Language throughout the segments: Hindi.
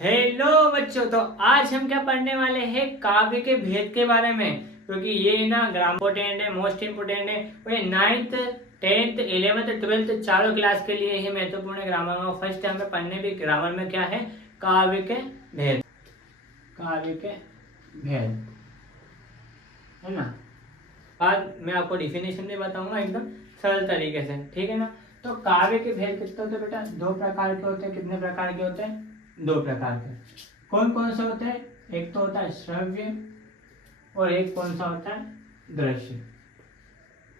हेलो बच्चों, तो आज हम क्या पढ़ने वाले हैं काव्य के भेद के बारे में। क्योंकि ये ना ग्राम इम्पोर्टेंट है, मोस्ट इम्पोर्टेंट है। और ये 9th 10th 11th 12th चारों क्लास के लिए ही महत्वपूर्ण है ग्रामर में। फर्स्ट हमें पढ़ने भी ग्रामर में क्या है, काव्य के भेद। काव्य के भेद है ना। बाद में आपको डिफिनेशन भी बताऊंगा एकदम सरल तरीके से, ठीक है ना। तो काव्य के भेद कितने होते हैं बेटा? दो प्रकार के होते हैं। कितने प्रकार के होते हैं? दो प्रकार के। कौन कौन से होते हैं? एक तो होता है श्रव्य और एक कौन सा होता है? दृश्य।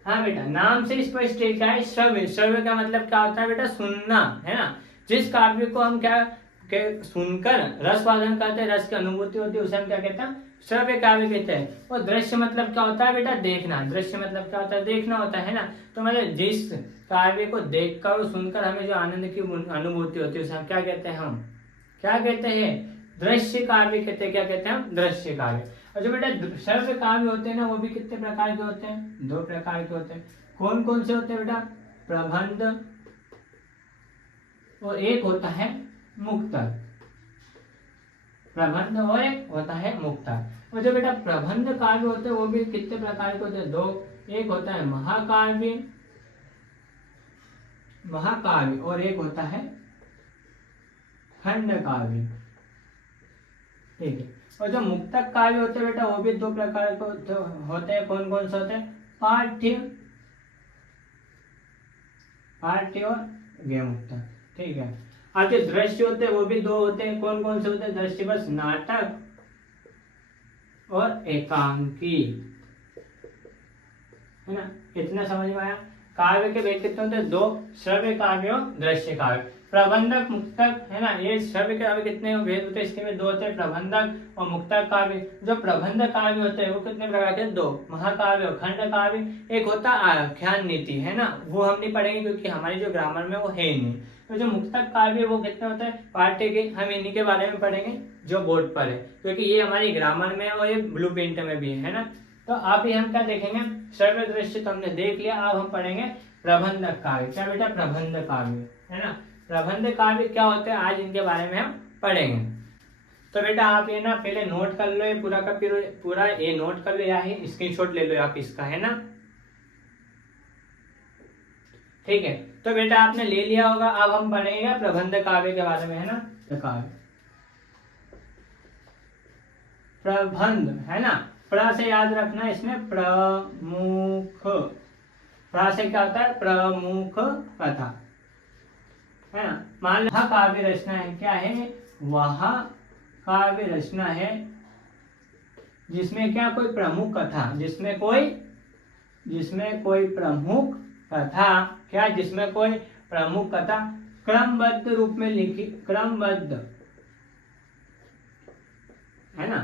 हाँ बेटा, नाम से स्पष्ट क्या है? श्रव्य। श्रव्य का मतलब क्या होता है बेटा? सुनना, है ना। जिस काव्य को हम क्या के सुनकर रसवादन करते हैं, रस की अनुभूति होती है, उसे हम क्या कहते हैं? श्रव्य काव्य कहते हैं। और दृश्य मतलब क्या होता है बेटा? देखना। दृश्य मतलब क्या होता है? देखना होता है ना। तो मतलब जिस काव्य को देखकर और सुनकर हमें जो आनंद की अनुभूति होती है उसे हम क्या कहते हैं? हम क्या कहते हैं? दृश्य काव्य कहते हैं। क्या कहते हैं? हम दृश्य काव्य। और जो बेटा श्रव्य काव्य होते हैं ना, वो भी कितने प्रकार के होते हैं? दो प्रकार के होते हैं। कौन कौन से होते हैं बेटा? प्रबंध और एक होता है मुक्तक। प्रबंध और एक होता है मुक्तक। और जो बेटा प्रबंध काव्य होते हैं वो भी कितने प्रकार के होते हैं? दो। एक होता है महाकाव्य, महाकाव्य, और एक होता है खंड काव्य, ठीक है। और जो मुक्तक काव्य होते हैं बेटा वो भी दो प्रकार के होते हैं। कौन कौन से होते हैं? पाठ्य, पाठ्य और गय मुक्तक, ठीक है। अब जो दृश्य होते हैं वो भी दो होते हैं। कौन कौन से होते हैं? दृश्य बस नाटक और एकांकी, है ना। इतना समझ में आया? काव्य के भेद कितने होते हैं? दो। श्रव्य काव्य और दृश्य काव्य। प्रबंधक मुक्तक, है ना। ये श्रव्य काव्य कितने भेद होते हैं? इसके में दो होते हैं, प्रबंधक और मुक्तक काव्य। जो प्रबंधक काव्य होते हैं वो कितने प्रकार के? दो। महाकाव्य और खंड काव्य। एक होता है आख्यान नीति, है ना, वो हम नहीं पढ़ेंगे क्योंकि हमारी जो ग्रामर में वो है ही नहीं। तो जो मुक्तक काव्य वो कितने होते हैं? पाठ्य के। हम इन्हीं के बारे में पढ़ेंगे जो बोर्ड पर है, क्योंकि ये हमारी ग्रामर में और ये ब्लू प्रिंट में भी है ना। तो आप ही हम क्या देखेंगे? श्रव्य दृश्य तो हमने देख लिया। अब हम पढ़ेंगे प्रबंध काव्य। क्या बेटा? प्रबंध काव्य, है ना। प्रबंध काव्य क्या होते हैं आज इनके बारे में हम पढ़ेंगे। तो बेटा आप ये ना पहले नोट कर लो, ये पूरा का पूरा ये नोट कर लो या ही स्क्रीनशॉट ले लो आप इसका, है ना, ठीक है। तो बेटा आपने ले लिया होगा। अब हम पढ़ेंगे प्रबंध काव्य के बारे में, है ना। काव्य प्रबंध, है ना। प्र से याद रखना, इसमें प्रमुख। प्र से क्या होता है? प्रमुख कथा, है ना। मान लो काव्य रचना है। क्या है? वह काव्य रचना है जिसमें क्या? कोई प्रमुख कथा, जिसमें कोई प्रमुख कथा, क्या? जिसमें कोई प्रमुख कथा क्रमबद्ध रूप में लिखी, क्रमबद्ध, है ना।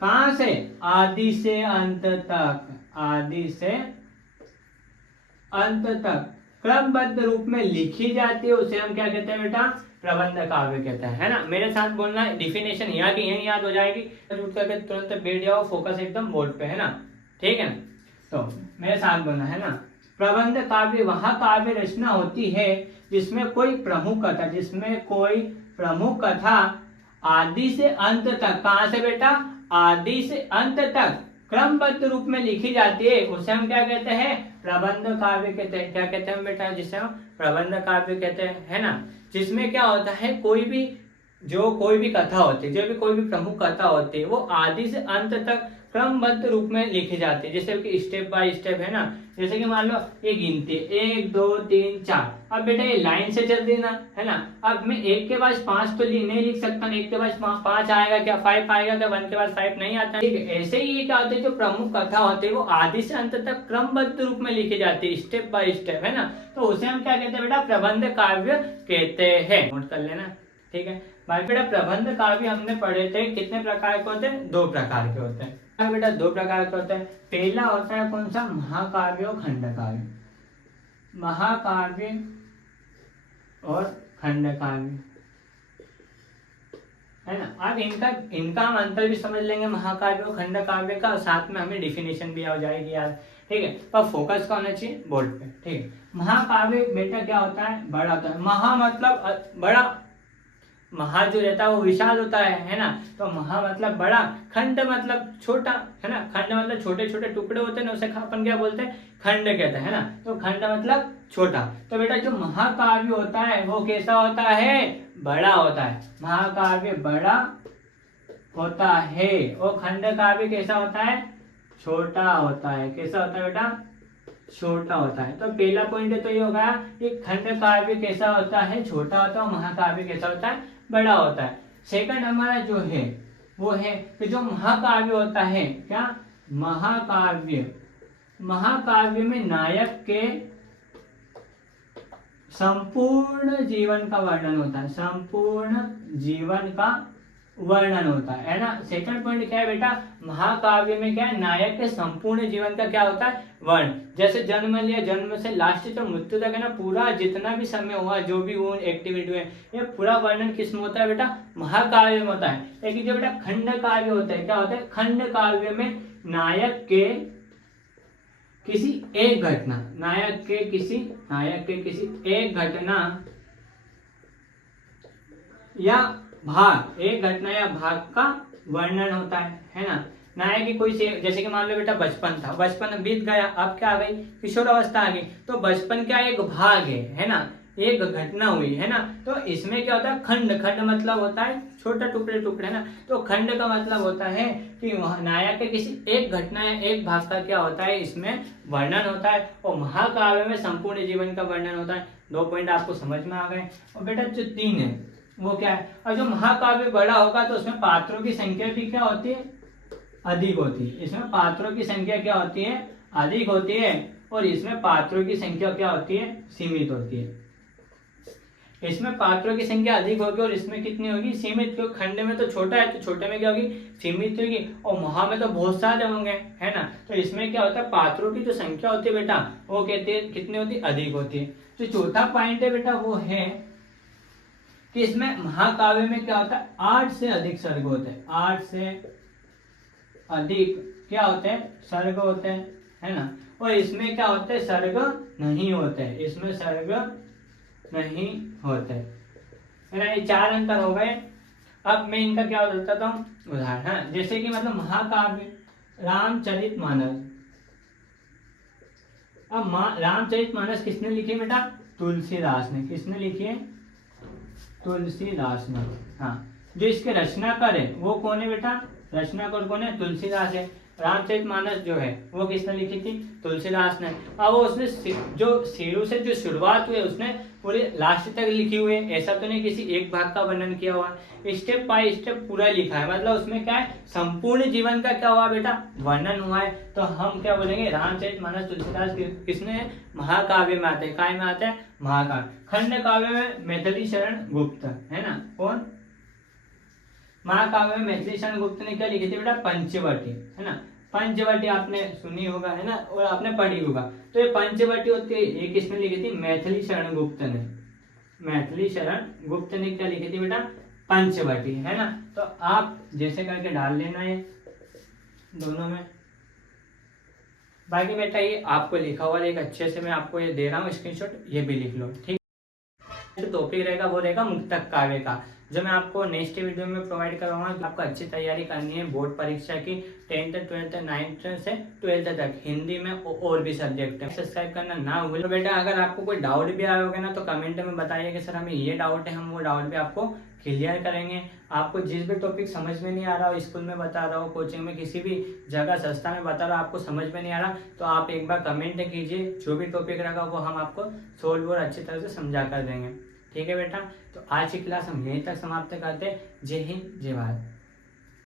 कहां से? आदि से अंत तक, आदि से अंत तक क्रमबद्ध रूप में लिखी जाती है, उसे हम क्या कहते हैं बेटा? प्रबंध काव्य कहते हैं, है ना। मेरे साथ बोलना, डिफिनेशन यहाँ की यही याद हो जाएगी। उठ करके तुरंत बैठ जाओ, फोकस एकदम बोर्ड पे, है ना, ठीक है। तो मेरे साथ बोलना, है ना। प्रबंध काव्य वह काव्य रचना होती है जिसमें कोई प्रमुख कथा, जिसमें कोई प्रमुख कथा आदि से अंत तक, कहां से बेटा? आदि से अंत तक क्रमबद्ध रूप में लिखी जाती है, उसे हम क्या कहते हैं? प्रबंध काव्य कहते हैं। क्या कहते हैं बेटा? जिसे हम प्रबंध काव्य कहते हैं, है ना। जिसमें क्या होता है? कोई भी कथा होती है, जो भी कोई भी प्रमुख कथा होती है, वो आदि से अंत तक क्रमबद्ध रूप में लिखी जाती है। जैसे कि स्टेप बाय स्टेप, है ना। जैसे कि मान लो ये गिनती है 1 2 3 4। अब बेटा ये लाइन से चल देना, है ना। अब मैं 1 के बाद 5 तो नहीं लिख सकता। 1 के बाद 5 आएगा क्या? 5 आएगा क्या? 1 के बाद 5 नहीं आता, ठीक है। ऐसे ही ये क्या होता है? जो प्रमुख कथा होती है वो आदि से अंत तक क्रमबद्ध रूप में लिखी जाती है, स्टेप बाय स्टेप, है ना। तो उसे हम क्या कहते हैं बेटा? प्रबंध काव्य कहते हैं। नोट कर लेना, ठीक है। भाई बेटा प्रबंध काव्य हमने पढ़े थे, कितने प्रकार के होते हैं? 2 प्रकार के होते हैं। बेटा 2 प्रकार के होते हैं। पहला होता है कौन सा? महाकाव्य और खंड काव्य। महाकाव्य और खंड काव्य, है ना। अब इनका हम अंतर भी समझ लेंगे, महाकाव्य और खंड काव्य का। साथ में हमें डिफिनेशन भी आ जाएगी यार, ठीक है। पर फोकस का होना चाहिए बोर्ड पे, ठीक है। महाकाव्य बेटा क्या होता है? बड़ा होता है। महा मतलब बड़ा, महा जो रहता है वो विशाल होता है ना। तो महा मतलब बड़ा, खंड मतलब छोटा, है ना। खंड मतलब छोटे छोटे टुकड़े होते हैं ना, उसे अपन क्या बोलते हैं, खंड कहते हैं, है ना। तो खंड मतलब छोटा। तो बेटा जो महाकाव्य होता है वो कैसा होता है, बड़ा होता है। महाकाव्य बड़ा होता है और खंड काव्य कैसा होता है, छोटा होता है। कैसा होता है बेटा, छोटा होता है। तो पहला पॉइंट तो ये होगा कि खंड काव्य कैसा होता है, छोटा होता है, और महाकाव्य कैसा होता है, बड़ा होता है। सेकंड हमारा जो है वो है कि जो महाकाव्य होता है, क्या, महाकाव्य, महाकाव्य में नायक के संपूर्ण जीवन का वर्णन होता है, संपूर्ण जीवन का वर्णन होता है ना। सेकंड पॉइंट क्या है बेटा, महाकाव्य में क्या है, नायक के संपूर्ण जीवन का क्या होता है, वर्ण। जैसे जन्म लिया, जन्म से लास्ट तक मृत्यु तक, है ना, पूरा जितना भी समय हुआ, जो भी वो एक्टिविटी है, ये पूरा वर्णन किस में होता है बेटा, महाकाव्य में होता है। लेकिन जो बेटा खंड काव्य होता है, क्या होता है, खंड काव्य में नायक के किसी एक घटना, नायक के किसी एक घटना या भाग, एक घटना या भाग का वर्णन होता है ना। नायक की कोई से, जैसे कि मान लो बेटा बचपन था, बचपन बीत गया, अब क्या आ गई, किशोर अवस्था आ गई। तो बचपन क्या एक भाग है ना, एक घटना हुई, है ना। तो इसमें क्या होता है, खंड, खंड मतलब होता है छोटा टुकड़े टुकड़े, है ना। तो खंड का मतलब होता है कि नायक के किसी एक घटना या एक भाग का क्या होता है, इसमें वर्णन होता है। और महाकाव्य में संपूर्ण जीवन का वर्णन होता है। 2 पॉइंट आपको समझ में आ गए। और बेटा जो 3 है वो क्या है, और जो महाकाव्य बड़ा होगा तो उसमें पात्रों की संख्या भी क्या होती है, अधिक होती है। इसमें पात्रों की संख्या क्या होती है, अधिक होती है। और इसमें पात्रों की संख्या क्या होती है, सीमित होती है। इसमें पात्रों की संख्या अधिक होगी और इसमें कितनी होगी, सीमित। क्योंकि खंड में तो छोटा है, तो छोटे में क्या होगी, सीमित होगी। और महा में तो बहुत सारे होंगे, है ना। तो इसमें क्या होता है, पात्रों की जो संख्या होती है बेटा, वो कहते हैं कितनी होती है, अधिक होती है। तो चौथा पॉइंट है बेटा वो है कि इसमें महाकाव्य में क्या होता है, 8 से अधिक सर्ग होते हैं। 8 से अधिक क्या होते हैं, सर्ग होते हैं, है ना। और इसमें क्या होते हैं, सर्ग नहीं होते हैं, इसमें सर्ग नहीं होते, है ना। ये 4 अंतर हो गए। अब मैं इनका क्या बताता हूँ उदाहरण, है। जैसे कि मतलब महाकाव्य रामचरितमानस। अब रामचरितमानस किसने लिखी बेटा, तुलसीदास ने। किसने लिखी है, तुलसीदास ने। हाँ, जो इसके रचनाकार है वो कौन है बेटा, रचनाकार कौन है, तुलसीदास है। रामचरितमानस जो है वो किसने लिखी थी, तुलसीदास ने। अब वो उसने जो शुरू से जो शुरुआत हुई उसने पूरे लास्ट तक लिखी हुई है। ऐसा तो नहीं किसी एक भाग का वर्णन किया हुआ, स्टेप बाय स्टेप पूरा लिखा है। मतलब उसमें क्या है, संपूर्ण जीवन का क्या हुआ बेटा, वर्णन हुआ है। तो हम क्या बोलेंगे, रामचरितमानस तुलसीदास किसने, महाकाव्य में आते हैं। काय में आते हैं, महाकाव्य। खंड काव्य में मैथिली शरण गुप्त, है ना। कौन, महाकाव्य में मैथिली शरण गुप्त ने क्या लिखी थी बेटा, पंचवटी, है ना। पंचवटी आपने सुनी होगा, है ना, और आपने पढ़ी होगा। तो ये पंचवटी होती है, ये किसने लिखी थी, मैथिली शरण गुप्त ने। मैथिली शरण गुप्त ने क्या लिखी थी बेटा, पंचवटी, है ना। तो आप जैसे करके डाल लेना है दोनों में। बाकी बेटा ये आपको लिखा हुआ एक अच्छे से मैं आपको ये दे रहा हूँ स्क्रीनशॉट, ये भी लिख लो, ठीक। जो टॉपिक रहेगा वो रहेगा मुक्तक काव्य का, जो मैं आपको नेक्स्ट वीडियो में प्रोवाइड करवाऊंगा। आपको अच्छी तैयारी करनी है बोर्ड परीक्षा की, 10th 12th 9th से 12th तक, हिंदी में और भी सब्जेक्ट है। सब्सक्राइब करना ना भूलो। तो बेटा अगर आपको कोई डाउट भी आया होगा ना तो कमेंट में बताइए कि सर हमें ये डाउट है, हम वो डाउट भी आपको क्लियर करेंगे। आपको जिस भी टॉपिक समझ में नहीं आ रहा हो, स्कूल में बता रहा हो, कोचिंग में, किसी भी जगह संस्था में बता रहा हो, आपको समझ में नहीं आ रहा, तो आप एक बार कमेंट कीजिए। जो भी टॉपिक रहेगा वो हम आपको सोल्व और अच्छी तरह से समझा कर देंगे, ठीक है बेटा। तो आज की क्लास हम यहीं तक समाप्त करते हैं। जय हिंद, जय भारत।